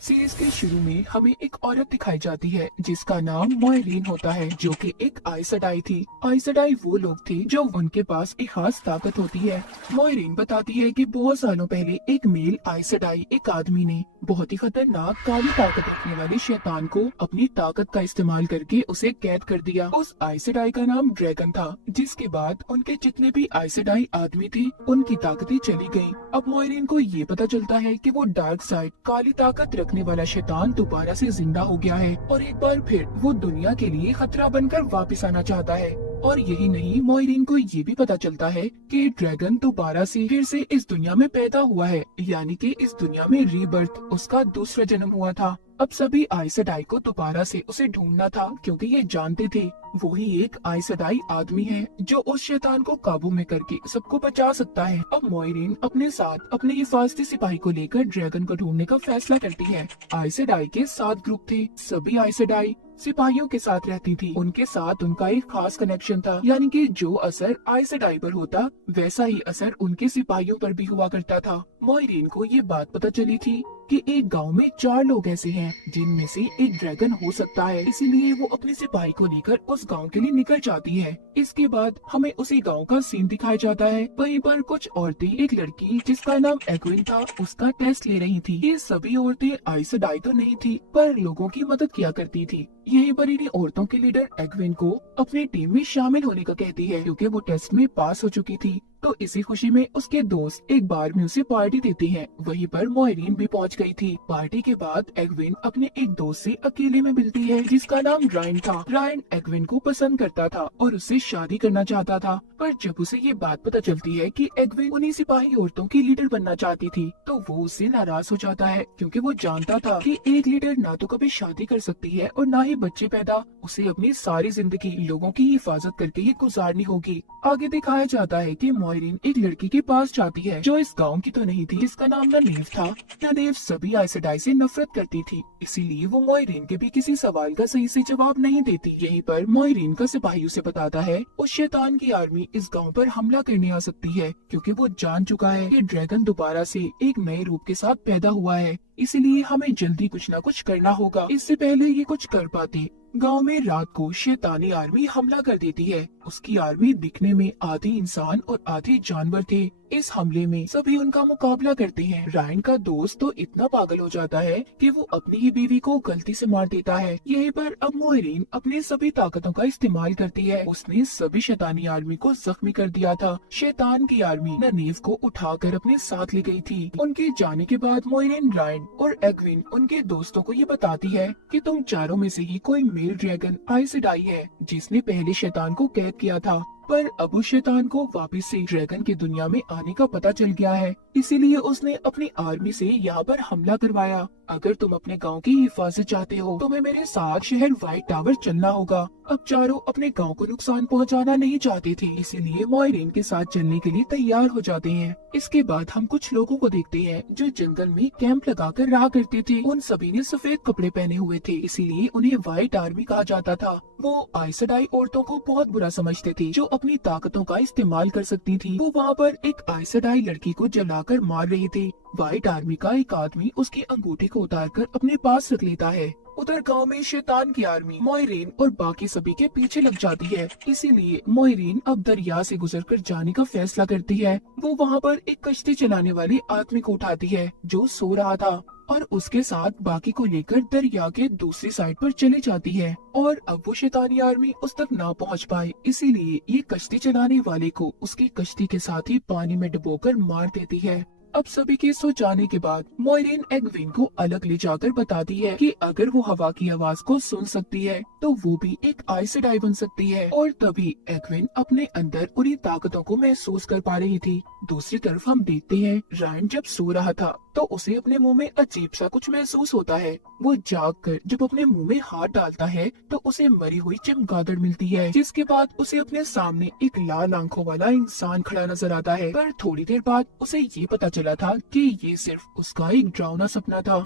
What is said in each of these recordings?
Series के शुरू में हमें एक औरत दिखाई जाती है जिसका नाम मोइरीन होता है, जो कि एक आइसडाई थी। आइसडाई वो लोग थे जो उनके पास एक खास ताकत होती है। मोइरीन बताती है कि बहुत सालों पहले एक मेल आइसडाई एक आदमी ने बहुत ही खतरनाक काली ताकत रखने वाले शैतान को अपनी ताकत का इस्तेमाल करके उसे कैद कर दिया। उस आइसडाई का नाम ड्रैगन था, जिसके बाद उनके जितने भी आइसडाई आदमी थे उनकी ताकतें चली गयी। अब मोइरीन को ये पता चलता है कि वो डार्क साइड काली ताकत रखने वाला शैतान दोबारा से जिंदा हो गया है और एक बार फिर वो दुनिया के लिए खतरा बनकर वापस आना चाहता है। और यही नहीं, मोइरीन को ये भी पता चलता है कि ड्रैगन दोबारा से फिर से इस दुनिया में पैदा हुआ है, यानी कि इस दुनिया में रीबर्थ, उसका दूसरा जन्म हुआ था। अब सभी आइसडाई को दोबारा से उसे ढूंढना था, क्योंकि ये जानते थे वो ही एक आइसडाई आदमी है जो उस शैतान को काबू में करके सबको बचा सकता है। अब मोइरीन अपने साथ अपने हिफाजती सिपाही को लेकर ड्रैगन को ढूंढने का फैसला करती है। आइसडाई के 7 ग्रुप थे। सभी आइसडाई सिपाहियों के साथ रहती थी। उनके साथ उनका एक खास कनेक्शन था, यानी कि जो असर आइसडाई पर होता वैसा ही असर उनके सिपाहियों पर भी हुआ करता था। मोइरीन को ये बात पता चली थी कि एक गांव में 4 लोग ऐसे हैं जिनमें से एक ड्रैगन हो सकता है, इसीलिए वो अपने सिपाही को लेकर उस गांव के लिए निकल जाती है। इसके बाद हमें उसी गांव का सीन दिखाया जाता है। वहीं पर कुछ औरतें, एक लड़की जिसका नाम एग्विन था, उसका टेस्ट ले रही थी। ये सभी औरतें आइसडाई तो नहीं थी, पर लोगों की मदद किया करती थी। यहीं पर इन्हीं औरतों के लीडर एग्विन को अपनी टीम में शामिल होने का कहती है, क्योंकि वो टेस्ट में पास हो चुकी थी। तो इसी खुशी में उसके दोस्त एक बार में उसे पार्टी देते हैं। वहीं पर मोइरीन भी पहुंच गई थी। पार्टी के बाद एग्विन अपने एक दोस्त से अकेले में मिलती है जिसका नाम रायन था। रायन एग्विन को पसंद करता था और उससे शादी करना चाहता था, पर जब उसे ये बात पता चलती है कि एग्विन उन्हीं सिपाही औरतों की लीडर बनना चाहती थी, तो वो उससे नाराज हो जाता है, क्योंकि वो जानता था कि एक लीडर ना तो कभी शादी कर सकती है और ना ही बच्चे पैदा। उसे अपनी सारी जिंदगी लोगों की हिफाजत करके ही गुजारनी होगी। आगे दिखाया जाता है कि मोइरीन एक लड़की के पास जाती है जो इस गांव की तो नहीं थी, जिसका नाम ननेव था। ननेव सभी आइसडाई से नफरत करती थी, इसीलिए वो मोइरीन के भी किसी सवाल का सही से जवाब नहीं देती। यहीं पर मोइरीन का सिपाही उसे बताता है उस शैतान की आर्मी इस गांव पर हमला करने आ सकती है, क्योंकि वो जान चुका है कि ड्रैगन दोबारा से एक नए रूप के साथ पैदा हुआ है। इसीलिए हमें जल्दी कुछ न कुछ करना होगा। इससे पहले ये कुछ कर पाते, गांव में रात को शैतानी आर्मी हमला कर देती है। उसकी आर्मी दिखने में आधी इंसान और आधे जानवर थे। इस हमले में सभी उनका मुकाबला करते हैं। रायन का दोस्त तो इतना पागल हो जाता है कि वो अपनी ही बीवी को गलती से मार देता है। यहीं पर अब मोइरीन अपने सभी ताकतों का इस्तेमाल करती है। उसने सभी शैतानी आर्मी को जख्मी कर दिया था। शैतान की आर्मी ननेव को उठाकर अपने साथ ले गई थी। उनके जाने के बाद मोइरीन, रायन और एग्विन उनके दोस्तों को ये बताती है कि तुम चारों में से ही कोई मेल ड्रैगन आइसडाई है जिसने पहले शैतान को कैद किया था, पर अब उस शैतान को वापस से ड्रैगन की दुनिया में आने का पता चल गया है, इसीलिए उसने अपनी आर्मी से यहाँ पर हमला करवाया। अगर तुम अपने गांव की हिफाजत चाहते हो, तुम्हें मेरे साथ शहर व्हाइट टावर चलना होगा। अब चारों अपने गांव को नुकसान पहुंचाना नहीं चाहते थे, इसीलिए मोइरीन के साथ चलने के लिए तैयार हो जाते हैं। इसके बाद हम कुछ लोगों को देखते हैं जो जंगल में कैंप लगाकर रहा करते थे। उन सभी ने सफेद कपड़े पहने हुए थे, इसीलिए उन्हें व्हाइट आर्मी कहा जाता था। वो आइसडाई औरतों को बहुत बुरा समझते थे जो अपनी ताकतों का इस्तेमाल कर सकती थी। वो वहाँ पर एक आइसडाई लड़की को जलाकर मार रहे थे। व्हाइट आर्मी का एक आदमी उसकी अंगूठी को उतारकर अपने पास रख लेता है। उधर गांव में शैतान की आर्मी मोइरीन और बाकी सभी के पीछे लग जाती है, इसीलिए मोइरीन अब दरिया से गुजरकर जाने का फैसला करती है। वो वहाँ पर एक कश्ती चलाने वाले आदमी को उठाती है जो सो रहा था, और उसके साथ बाकी को लेकर दरिया के दूसरी साइड पर चली जाती है। और अब वो शैतानी आर्मी उस तक ना पहुंच पाए, इसीलिए ये कश्ती चलाने वाले को उसकी कश्ती के साथ ही पानी में डुबोकर मार देती है। अब सभी के सो जाने के बाद मोइरीन एग्विन को अलग ले जाकर बताती है कि अगर वो हवा की आवाज को सुन सकती है तो वो भी एक आइसडाई बन सकती है। और तभी एग्विन अपने अंदर उन्हीं ताकतों को महसूस कर पा रही थी। दूसरी तरफ हम देखते हैं रायन जब सो रहा था तो उसे अपने मुंह में अजीब सा कुछ महसूस होता है। वो जाग कर जब अपने मुंह में हाथ डालता है तो उसे मरी हुई चमगादड़ मिलती है, जिसके बाद उसे अपने सामने एक लाल आंखों वाला इंसान खड़ा नजर आता है। पर थोड़ी देर बाद उसे ये पता चला था कि ये सिर्फ उसका एक डरावना सपना था।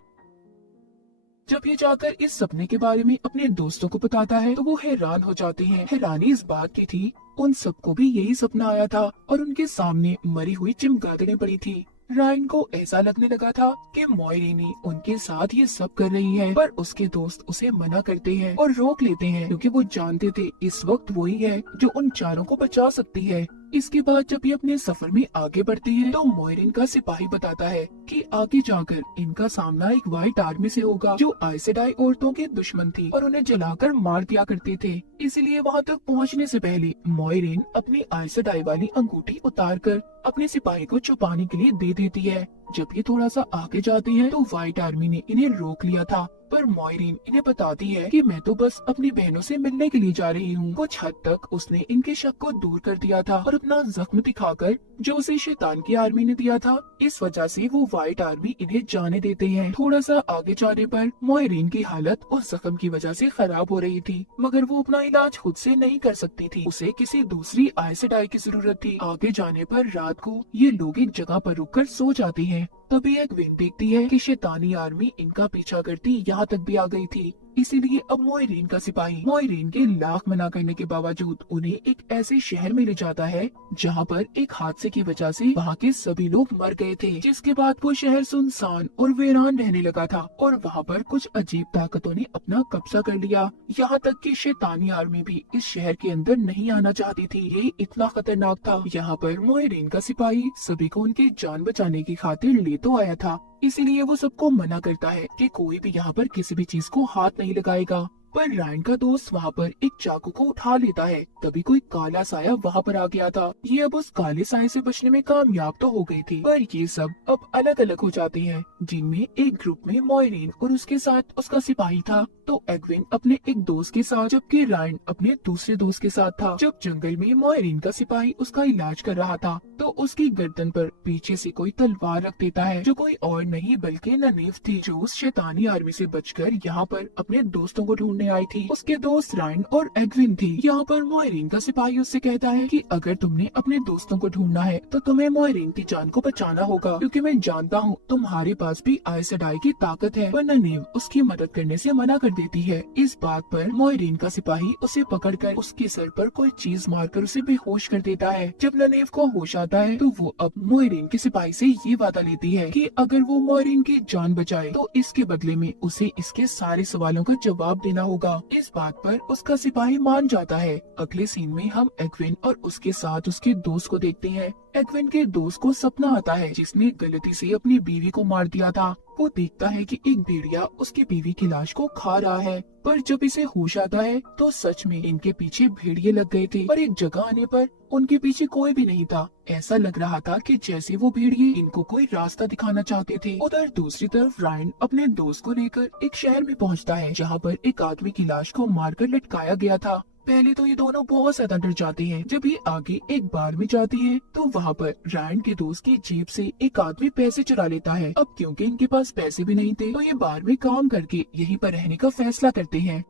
जब ये जाकर इस सपने के बारे में अपने दोस्तों को बताता है तो वो हैरान हो जाते हैं। हैरानी इस बात की थी उन सबको भी यही सपना आया था और उनके सामने मरी हुई चमगादड़ें पड़ी थी। रायन को ऐसा लगने लगा था कि मॉयरीन ही उनके साथ ये सब कर रही है, पर उसके दोस्त उसे मना करते हैं और रोक लेते हैं क्योंकि वो जानते थे इस वक्त वही है जो उन चारों को बचा सकती है। इसके बाद जब ये अपने सफर में आगे बढ़ती हैं, तो मॉयरीन का सिपाही बताता है कि आगे जाकर इनका सामना एक व्हाइट आर्मी से होगा जो आइसेडाई औरतों के दुश्मन थी और उन्हें जलाकर मार दिया करते थे। इसलिए वहाँ तक पहुँचने से पहले मॉयरीन अपनी आइसेडाई वाली अंगूठी उतार कर अपने सिपाही को छुपाने के लिए दे देती है। जब ये थोड़ा सा आगे जाते हैं तो व्हाइट आर्मी ने इन्हें रोक लिया था, पर मॉयरीन इन्हें बताती है कि मैं तो बस अपनी बहनों से मिलने के लिए जा रही हूँ। कुछ हद तक उसने इनके शक को दूर कर दिया था और अपना जख्म दिखाकर जो उसे शैतान की आर्मी ने दिया था, इस वजह से वो व्हाइट आर्मी इन्हें जाने देते हैं। थोड़ा सा आगे जाने पर मॉयरीन की हालत उस जख्म की वजह से खराब हो रही थी, मगर वो अपना इलाज खुद से नहीं कर सकती थी, उसे किसी दूसरी आइसेडाई की जरूरत थी। आगे जाने पर रात को ये लोग एक जगह पर रुककर सो जाते हैं। तभी एक विंड देखती है कि शैतानी आर्मी इनका पीछा करती यहाँ तक भी आ गई थी। इसीलिए अब मॉयरीन का सिपाही मॉयरीन के लाख मना करने के बावजूद उन्हें एक ऐसे शहर में ले जाता है जहाँ पर एक हादसे की वजह से वहाँ के सभी लोग मर गए थे, जिसके बाद वो शहर सुनसान और वीरान रहने लगा था और वहाँ पर कुछ अजीब ताकतों ने अपना कब्जा कर लिया। यहाँ तक कि शैतानी आर्मी भी इस शहर के अंदर नहीं आना चाहती थी, ये इतना खतरनाक था। यहाँ पर मॉयरीन का सिपाही सभी को उनकी जान बचाने की खातिर ले तो आया था, इसीलिए वो सबको मना करता है कि कोई भी यहाँ पर किसी भी चीज को हाथ नहीं लगाएगा। पर रायन का दोस्त वहाँ पर एक चाकू को उठा लेता है, तभी कोई काला साया वहाँ पर आ गया था। ये अब उस काले साये से बचने में कामयाब तो हो गई थी, पर ये सब अब अलग अलग हो जाते हैं, जिनमें एक ग्रुप में मॉयरीन और उसके साथ उसका सिपाही था, तो एग्विन अपने एक दोस्त के साथ, जबकि रायन अपने दूसरे दोस्त के साथ था। जब जंगल में मॉयरीन का सिपाही उसका इलाज कर रहा था, तो उसकी गर्दन पर पीछे से कोई तलवार रख देता है, जो कोई और नहीं बल्कि ननीव थी, जो उस शैतानी आर्मी से बचकर यहाँ पर अपने दोस्तों को ढूंढने आई थी। उसके दोस्त रायन और एग्विन थी। यहाँ पर मॉयरीन का सिपाही उससे कहता है कि अगर तुमने अपने दोस्तों को ढूंढना है तो तुम्हें मॉयरीन की जान को बचाना होगा, क्योंकि मैं जानता हूँ तुम्हारे पास भी आइसेडाई की ताकत है। पर ननीव उसकी मदद करने से मना कर देती है। इस बात पर मॉयरीन का सिपाही उसे पकड़कर उसके सर पर कोई चीज मारकर उसे बेहोश कर देता है। जब ननीव को होश आता है तो वो अब मॉयरीन के सिपाही से ये वादा लेती है कि अगर वो मॉयरीन की जान बचाए तो इसके बदले में उसे इसके सारे सवालों का जवाब देना होगा। इस बात पर उसका सिपाही मान जाता है। अगले सीन में हम एग्विन और उसके साथ उसके दोस्त को देखते हैं। एग्विन के दोस्त को सपना आता है जिसने गलती से अपनी बीवी को मार दिया था। वो देखता है कि एक भेड़िया उसकी बीवी की लाश को खा रहा है, पर जब इसे होश आता है तो सच में इनके पीछे भेड़िए लग गए थे, पर एक जगह आने पर उनके पीछे कोई भी नहीं था। ऐसा लग रहा था कि जैसे वो भेड़िए इनको कोई रास्ता दिखाना चाहते थे। उधर दूसरी तरफ रायन अपने दोस्त को लेकर एक शहर में पहुंचता है, जहाँ पर एक आदमी की लाश को मारकर लटकाया गया था। पहले तो ये दोनों बहुत ज्यादा डर जाते हैं। जब ये आगे एक बार में जाती है तो वहाँ पर रायन के दोस्त की जेब से एक आदमी पैसे चुरा लेता है। अब क्योंकि इनके पास पैसे भी नहीं थे तो ये बार में काम करके यहीं पर रहने का फैसला करते हैं।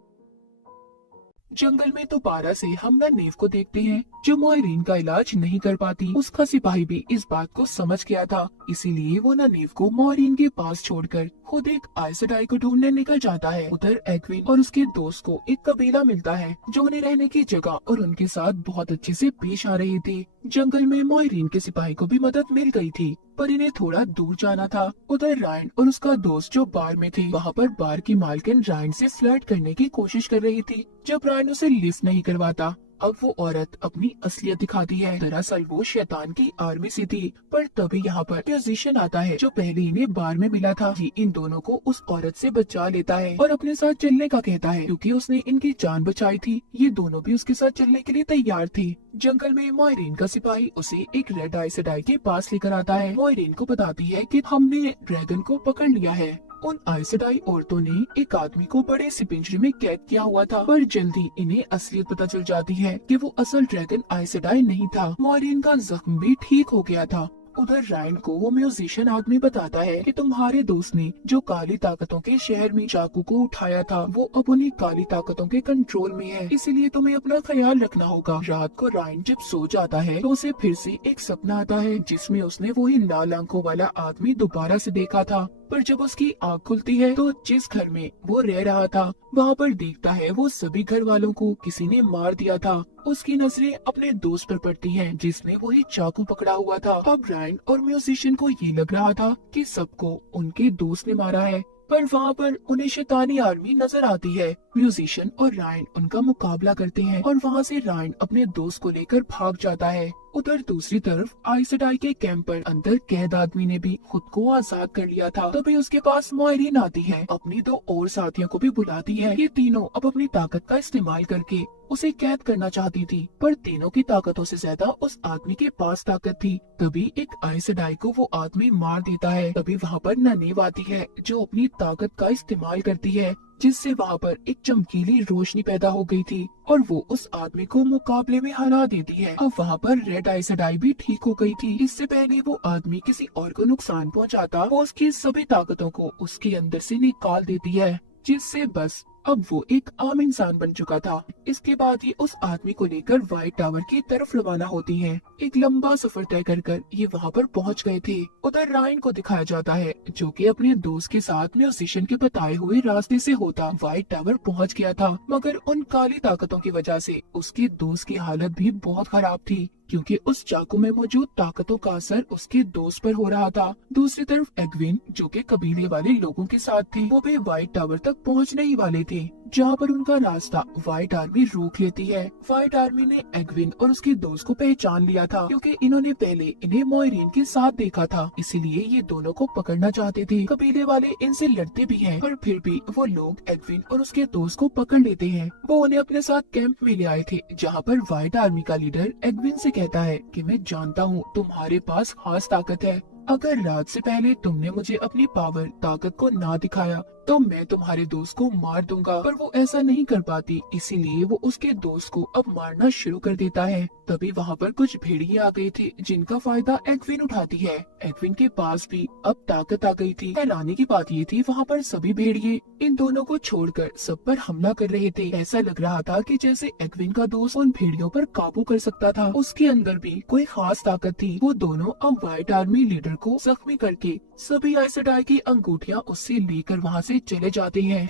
जंगल में दोबारा से हम ननीव को देखते हैं, जो मॉयरीन का इलाज नहीं कर पाती। उसका सिपाही भी इस बात को समझ गया था, इसीलिए वो ननीव को मॉयरीन के पास छोड़कर खुद एक आइसेडाई को ढूंढने निकल जाता है। उधर एग्विन और उसके दोस्त को एक कबीला मिलता है जो उन्हें रहने की जगह और उनके साथ बहुत अच्छे से पेश आ रही थी। जंगल में मॉयरीन के सिपाही को भी मदद मिल गई थी, पर इन्हें थोड़ा दूर जाना था। उधर रायन और उसका दोस्त जो बार में थे, वहाँ पर बार की मालकिन रायन से फ्लर्ट करने की कोशिश कर रही थी। जब रायन उसे लिफ्ट नहीं करवाता, अब वो औरत अपनी असलियत दिखाती है। दरअसल वो शैतान की आर्मी से थी। पर तभी यहाँ पर म्यूजिशियन आता है जो पहले इन्हें बार में मिला था। ये इन दोनों को उस औरत से बचा लेता है और अपने साथ चलने का कहता है, क्योंकि उसने इनकी जान बचाई थी। ये दोनों भी उसके साथ चलने के लिए तैयार थी। जंगल में मॉयरीन का सिपाही उसे एक रेड आइसेडाई के पास लेकर आता है। मॉयरीन को बताती है कि हमने ड्रैगन को पकड़ लिया है। उन आइसेडाई औरतों ने एक आदमी को बड़े से पिंजरे में कैद किया हुआ था, पर जल्दी इन्हें असलियत पता चल जाती है कि वो असल ड्रैगन आइसेडाई नहीं था। मॉयरीन का जख्म भी ठीक हो गया था। उधर रायन को वो म्यूजिशियन आदमी बताता है कि तुम्हारे दोस्त ने जो काली ताकतों के शहर में चाकू को उठाया था, वो अब उन्हीं काली ताकतों के कंट्रोल में है, इसीलिए तुम्हें अपना ख्याल रखना होगा। रात को रायन जब सो जाता है तो उसे फिर से एक सपना आता है जिसमें उसने वही लाल आंखों वाला आदमी दोबारा से देखा था। पर जब उसकी आँख खुलती है तो जिस घर में वो रह रहा था वहाँ पर देखता है वो सभी घर वालों को किसी ने मार दिया था। उसकी नजरें अपने दोस्त पर पड़ती हैं जिसने वही चाकू पकड़ा हुआ था। अब रायन और म्यूजिशियन को ये लग रहा था कि सबको उनके दोस्त ने मारा है, पर वहाँ पर उन्हें शैतानी आर्मी नजर आती है। म्यूजिशियन और रायन उनका मुकाबला करते हैं और वहाँ से रायन अपने दोस्त को लेकर भाग जाता है। उधर दूसरी तरफ आइसडाई के कैंप पर अंदर कैद आदमी ने भी खुद को आजाद कर लिया था। तभी उसके पास मोइरीन आती है, अपनी दो और साथियों को भी बुलाती है। ये तीनों अब अपनी ताकत का इस्तेमाल करके उसे कैद करना चाहती थी, पर तीनों की ताकतों से ज्यादा उस आदमी के पास ताकत थी। तभी एक आइसडाई को वो आदमी मार देता है। तभी वहाँ पर ननेव आती है जो अपनी ताकत का इस्तेमाल करती है, जिससे वहाँ पर एक चमकीली रोशनी पैदा हो गई थी और वो उस आदमी को मुकाबले में हरा देती है। अब वहाँ पर रेड आइसडाई भी ठीक हो गई थी। इससे पहले वो आदमी किसी और को नुकसान पहुँचाता, वो उसकी सभी ताकतों को उसके अंदर से निकाल देती है, जिससे बस अब वो एक आम इंसान बन चुका था। इसके बाद ये उस आदमी को लेकर व्हाइट टावर की तरफ रवाना होती हैं। एक लंबा सफर तय कर ये वहाँ पर पहुँच गए थे। उधर रायन को दिखाया जाता है जो कि अपने दोस्त के साथ म्यूजिशियन के बताए हुए रास्ते से होता व्हाइट टावर पहुँच गया था, मगर उन काली ताकतों की वजह से उसके दोस्त की हालत भी बहुत खराब थी, क्योंकि उस चाकू में मौजूद ताकतों का असर उसके दोस्त पर हो रहा था। दूसरी तरफ एग्विन जो कि कबीले वाले लोगों के साथ थे, वो भी व्हाइट टावर तक पहुंचने ही वाले थे, जहां पर उनका रास्ता व्हाइट आर्मी रोक लेती है। व्हाइट आर्मी ने एग्विन और उसके दोस्त को पहचान लिया था, क्योंकि इन्होंने पहले इन्हें मोइरीन के साथ देखा था, इसीलिए ये दोनों को पकड़ना चाहते थे। कबीले वाले इनसे लड़ते भी हैं, पर फिर भी वो लोग एग्विन और उसके दोस्त को पकड़ लेते हैं। वो उन्हें अपने साथ कैंप में ले आए थे, जहाँ पर व्हाइट आर्मी का लीडर एग्विन से कहता है कि मैं जानता हूँ तुम्हारे पास खास ताकत है, अगर रात से पहले तुमने मुझे अपनी पावर ताकत को ना दिखाया तो मैं तुम्हारे दोस्त को मार दूंगा। पर वो ऐसा नहीं कर पाती, इसीलिए वो उसके दोस्त को अब मारना शुरू कर देता है। तभी वहाँ पर कुछ भेड़िए आ गए थे जिनका फायदा एग्विन उठाती है। एग्विन के पास भी अब ताकत आ गई थी। हैरानी की बात ये थी वहाँ पर सभी भेड़िए इन दोनों को छोड़कर सब पर हमला कर रहे थे। ऐसा लग रहा था कि जैसे एग्विन का दोस्त उन भेड़ियों पर काबू कर सकता था, उसके अंदर भी कोई खास ताकत थी। वो दोनों अब व्हाइट आर्मी लीडर को जख्मी करके सभी आइसडाई की अंगूठियाँ उससे लेकर वहाँ से चले जाते हैं।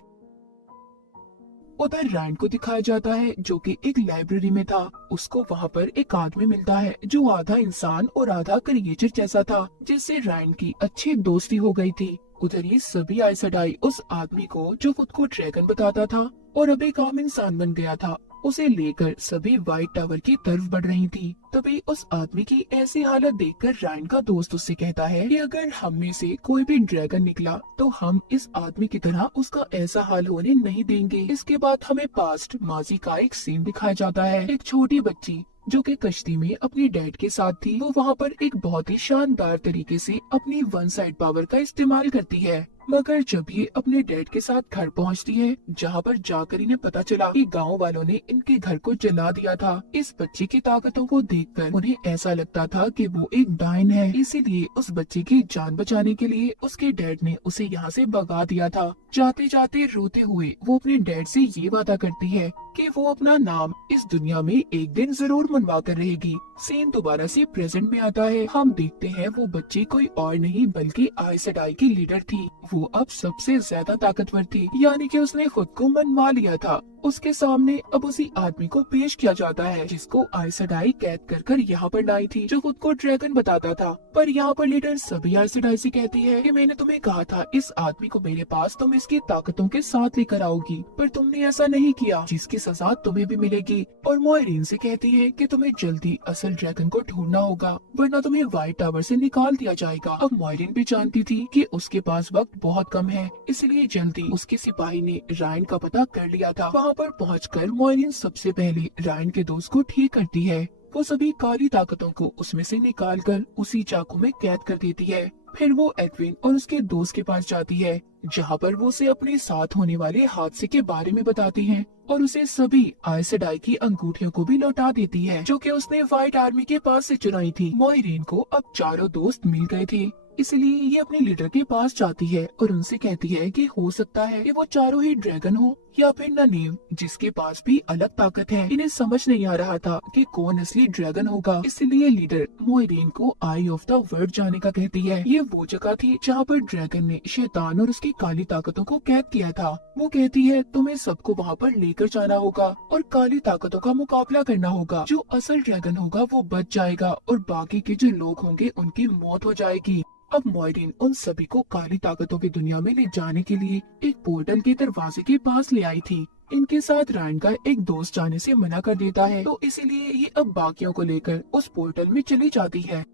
उधर रैंड को दिखाया जाता है जो कि एक लाइब्रेरी में था। उसको वहाँ पर एक आदमी मिलता है जो आधा इंसान और आधा क्रिएचर जैसा था, जिससे रैंड की अच्छी दोस्ती हो गई थी। उधर ये सभी आइसडाई उस आदमी को जो खुद को ड्रैगन बताता था और अब एक आम इंसान बन गया था, उसे लेकर सभी व्हाइट टावर की तरफ बढ़ रही थी। तभी उस आदमी की ऐसी हालत देखकर रायन का दोस्त उससे कहता है कि अगर हम में से कोई भी ड्रैगन निकला तो हम इस आदमी की तरह उसका ऐसा हाल होने नहीं देंगे। इसके बाद हमें पास्ट माजी का एक सीन दिखाया जाता है। एक छोटी बच्ची जो कि कश्ती में अपनी डैड के साथ थी, वो वहाँ पर एक बहुत ही शानदार तरीके से अपनी वन साइड पावर का इस्तेमाल करती है। मगर जब ये अपने डैड के साथ घर पहुँचती है, जहाँ पर जाकर इन्हें पता चला कि गांव वालों ने इनके घर को जला दिया था। इस बच्चे की ताकतों को देखकर उन्हें ऐसा लगता था कि वो एक डायन है, इसीलिए उस बच्चे की जान बचाने के लिए उसके डैड ने उसे यहाँ से भगा दिया था। जाते जाते रोते हुए वो अपने डैड से ये वादा करती है कि वो अपना नाम इस दुनिया में एक दिन जरूर मनवा कर रहेगी। सीन दोबारा से प्रेजेंट में आता है। हम देखते हैं वो बच्ची कोई और नहीं बल्कि आइसडाई की लीडर थी। वो अब सबसे ज्यादा ताकतवर थी, यानी कि उसने खुद को मनवा लिया था। उसके सामने अब उसी आदमी को पेश किया जाता है जिसको आइसडाई कैद कर यहाँ पर लाई थी, जो खुद को ड्रैगन बताता था। पर यहाँ पर लीडर सभी आइसडाई से कहती है कि मैंने तुम्हें कहा था इस आदमी को मेरे पास तुम इसकी ताकतों के साथ लेकर आओगी, पर तुमने ऐसा नहीं किया, जिसकी सजा तुम्हें भी मिलेगी। और मोइरीन से कहती है कि तुम्हें जल्दी असल ड्रैगन को ढूंढना होगा, वरना तुम्हें व्हाइट टावर से निकाल दिया जाएगा। अब मोइरीन भी जानती थी कि उसके पास वक्त बहुत कम है, इसलिए जल्दी उसके सिपाही ने रायन का पता कर लिया था। वहाँ पर पहुंचकर मोइरीन सबसे पहले रायन के दोस्त को ठीक करती है। वो सभी काली ताकतों को उसमें से निकालकर उसी चाकू में कैद कर देती है। फिर वो एडविन और उसके दोस्त के पास जाती है, जहाँ पर वो उसे अपने साथ होने वाले हादसे के बारे में बताती हैं और उसे सभी आइसडाई की अंगूठियों को भी लौटा देती है, जो कि उसने व्हाइट आर्मी के पास से चुराई थी। मोइरीन को अब चारों दोस्त मिल गए थे, इसलिए ये अपने लीडर के पास जाती है और उनसे कहती है कि हो सकता है कि वो चारों ही ड्रैगन हो या फिर ननीव जिसके पास भी अलग ताकत है। इन्हें समझ नहीं आ रहा था कि कौन असली ड्रैगन होगा, इसलिए लीडर मोइरीन को आई ऑफ द वर्ल्ड जाने का कहती है। ये वो जगह थी जहाँ पर ड्रैगन ने शैतान और उसकी काली ताकतों को कैद किया था। वो कहती है तुम्हें सबको वहाँ पर लेकर जाना होगा और काली ताकतों का मुकाबला करना होगा। जो असल ड्रैगन होगा वो बच जाएगा और बाकी के जो लोग होंगे उनकी मौत हो जाएगी। अब मोइरीन उन सभी को काली ताकतों की दुनिया में ले जाने के लिए एक पोर्टल के दरवाजे के पास ले आई थी। इनके साथ रायन का एक दोस्त जाने से मना कर देता है, तो इसीलिए ये अब बाकियों को लेकर उस पोर्टल में चली जाती है।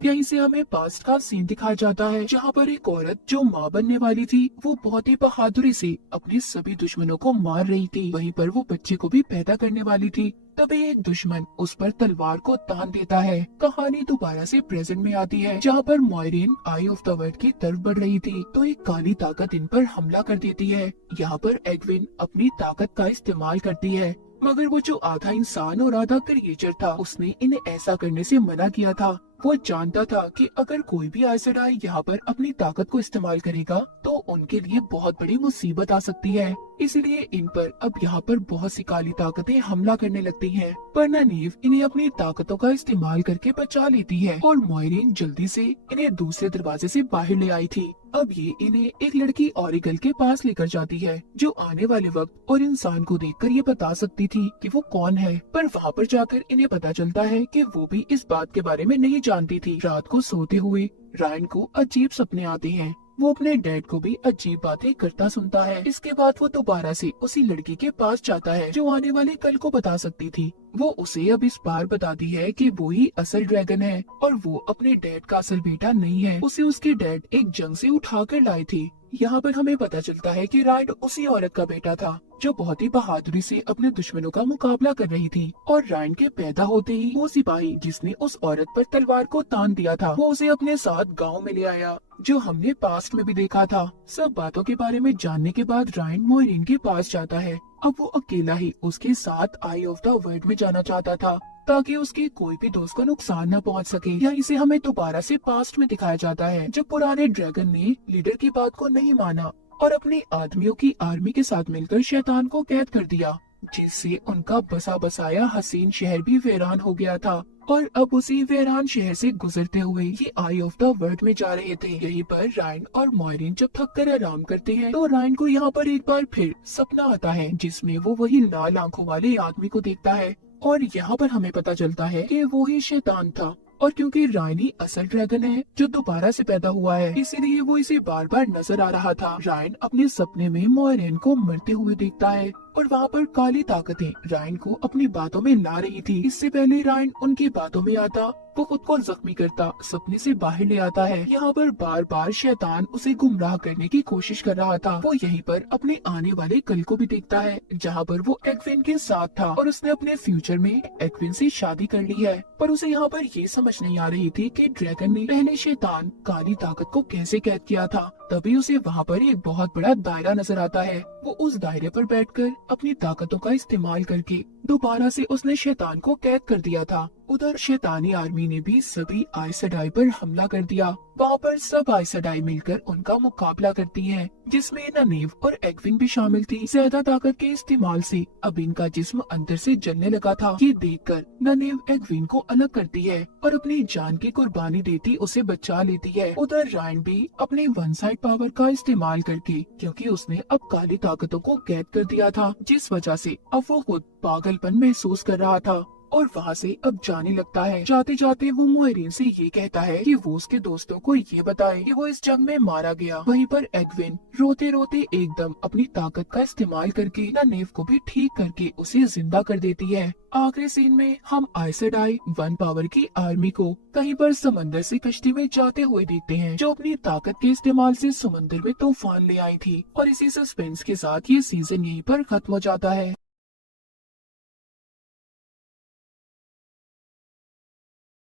यहीं से हमें पास्ट का सीन दिखाया जाता है जहाँ पर एक औरत जो माँ बनने वाली थी वो बहुत ही बहादुरी से अपने सभी दुश्मनों को मार रही थी। वहीं पर वो बच्चे को भी पैदा करने वाली थी। तभी एक दुश्मन उस पर तलवार को तान देता है। कहानी दोबारा से प्रेजेंट में आती है जहाँ पर मोइरीन आई ऑफ द वर्ल्ड की तरफ बढ़ रही थी, तो एक काली ताकत इन पर हमला कर देती है। यहाँ पर एडविन अपनी ताकत का इस्तेमाल करती है, मगर वो जो आधा इंसान और आधा क्रिएचर था उसने इन्हें ऐसा करने से मना किया था। वो जानता था कि अगर कोई भी आइस सेडाई यहाँ पर अपनी ताकत को इस्तेमाल करेगा तो उनके लिए बहुत बड़ी मुसीबत आ सकती है। इसलिए इन पर अब यहाँ पर बहुत सी काली ताकतें हमला करने लगती हैं। पर ननीव इन्हें अपनी ताकतों का इस्तेमाल करके बचा लेती है और मोइरीन जल्दी से इन्हें दूसरे दरवाजे से बाहर ले आई थी। अब ये इन्हें एक लड़की ऑरिगल के पास लेकर जाती है जो आने वाले वक्त और इंसान को देखकर ये बता सकती थी कि वो कौन है। पर वहाँ पर जाकर इन्हें पता चलता है कि वो भी इस बात के बारे में नहीं जानती थी। रात को सोते हुए रायन को अजीब सपने आते हैं। वो अपने डैड को भी अजीब बातें करता सुनता है। इसके बाद वो दोबारा से उसी लड़की के पास जाता है जो आने वाले कल को बता सकती थी। वो उसे अब इस बार बताती है कि वो ही असल ड्रैगन है और वो अपने डैड का असल बेटा नहीं है। उसे उसके डैड एक जंग से उठा कर लाई थी। यहाँ पर हमें पता चलता है कि रायन उसी औरत का बेटा था जो बहुत ही बहादुरी से अपने दुश्मनों का मुकाबला कर रही थी। और रायन के पैदा होते ही वो सिपाही जिसने उस औरत पर तलवार को तान दिया था वो उसे अपने साथ गांव में ले आया, जो हमने पास्ट में भी देखा था। सब बातों के बारे में जानने के बाद रायन मोइरीन के पास जाता है। अब वो अकेला ही उसके साथ आई ऑफ द वर्ल्ड में जाना चाहता था ताकि उसके कोई भी दोस्त को नुकसान न पहुंच सके। या इसे हमें दोबारा से पास्ट में दिखाया जाता है जब पुराने ड्रैगन ने लीडर की बात को नहीं माना और अपने आदमियों की आर्मी के साथ मिलकर शैतान को कैद कर दिया, जिससे उनका बसा बसाया हसीन शहर भी वीरान हो गया था। और अब उसी वीरान शहर से गुजरते हुए ये आई ऑफ द वर्ल्ड में जा रहे थे। यहीं पर रायन और मोइरीन जब थक कर आराम करते हैं तो रायन को यहाँ पर एक बार फिर सपना आता है जिसमें वो वही लाल आंखों वाले आदमी को देखता है और यहाँ पर हमें पता चलता है कि वो ही शैतान था। और क्योंकि रायन ही असल ड्रैगन है जो दोबारा से पैदा हुआ है, इसीलिए वो इसे बार बार नजर आ रहा था। रायन अपने सपने में मोइरीन को मरते हुए देखता है और वहाँ पर काली ताकतें रायन को अपनी बातों में ला रही थी। इससे पहले रायन उनकी बातों में आता, वो खुद को जख्मी करता सपने से बाहर ले आता है। यहाँ पर बार बार शैतान उसे गुमराह करने की कोशिश कर रहा था। वो यहीं पर अपने आने वाले कल को भी देखता है जहाँ पर वो एडविन के साथ था और उसने अपने फ्यूचर में एडविन से शादी कर ली है। पर उसे यहाँ पर ये समझ नहीं आ रही थी कि ड्रैगन ने पहले शैतान काली ताकत को कैसे कैद किया था। तभी उसे वहाँ पर एक बहुत बड़ा दायरा नजर आता है। वो उस दायरे पर बैठकर अपनी ताकतों का इस्तेमाल करके दोबारा से उसने शैतान को कैद कर दिया था। उधर शैतानी आर्मी ने भी सभी आइस सेडाई पर हमला कर दिया। वहाँ पर सब आइस सेडाई मिलकर उनका मुकाबला करती हैं, जिसमें ननीव और एडविन भी शामिल थी। ज्यादा ताकत के इस्तेमाल से अब इनका जिस्म अंदर से जलने लगा था। ये देखकर ननीव एडविन को अलग करती है और अपनी जान की कुर्बानी देती उसे बचा लेती है। उधर रायन भी अपने वन साइड पावर का इस्तेमाल करके, क्योंकि उसने अब काली ताकतों को कैद कर दिया था, जिस वजह से अब वो खुद पागलपन महसूस कर रहा था और वहाँ से अब जाने लगता है। जाते जाते वो मोइरीन से ये कहता है कि वो उसके दोस्तों को ये बताए कि वो इस जंग में मारा गया। वहीं पर एडविन रोते रोते एकदम अपनी ताकत का इस्तेमाल करके ननीव को भी ठीक करके उसे जिंदा कर देती है। आखिरी सीन में हम आइस सेडाई वन पावर की आर्मी को कहीं पर समंदर से कश्ती में जाते हुए देखते हैं, जो अपनी ताकत के इस्तेमाल से समंदर में तूफान ले आई थी। और इसी सस्पेंस के साथ ये सीजन यहीं पर खत्म हो जाता है।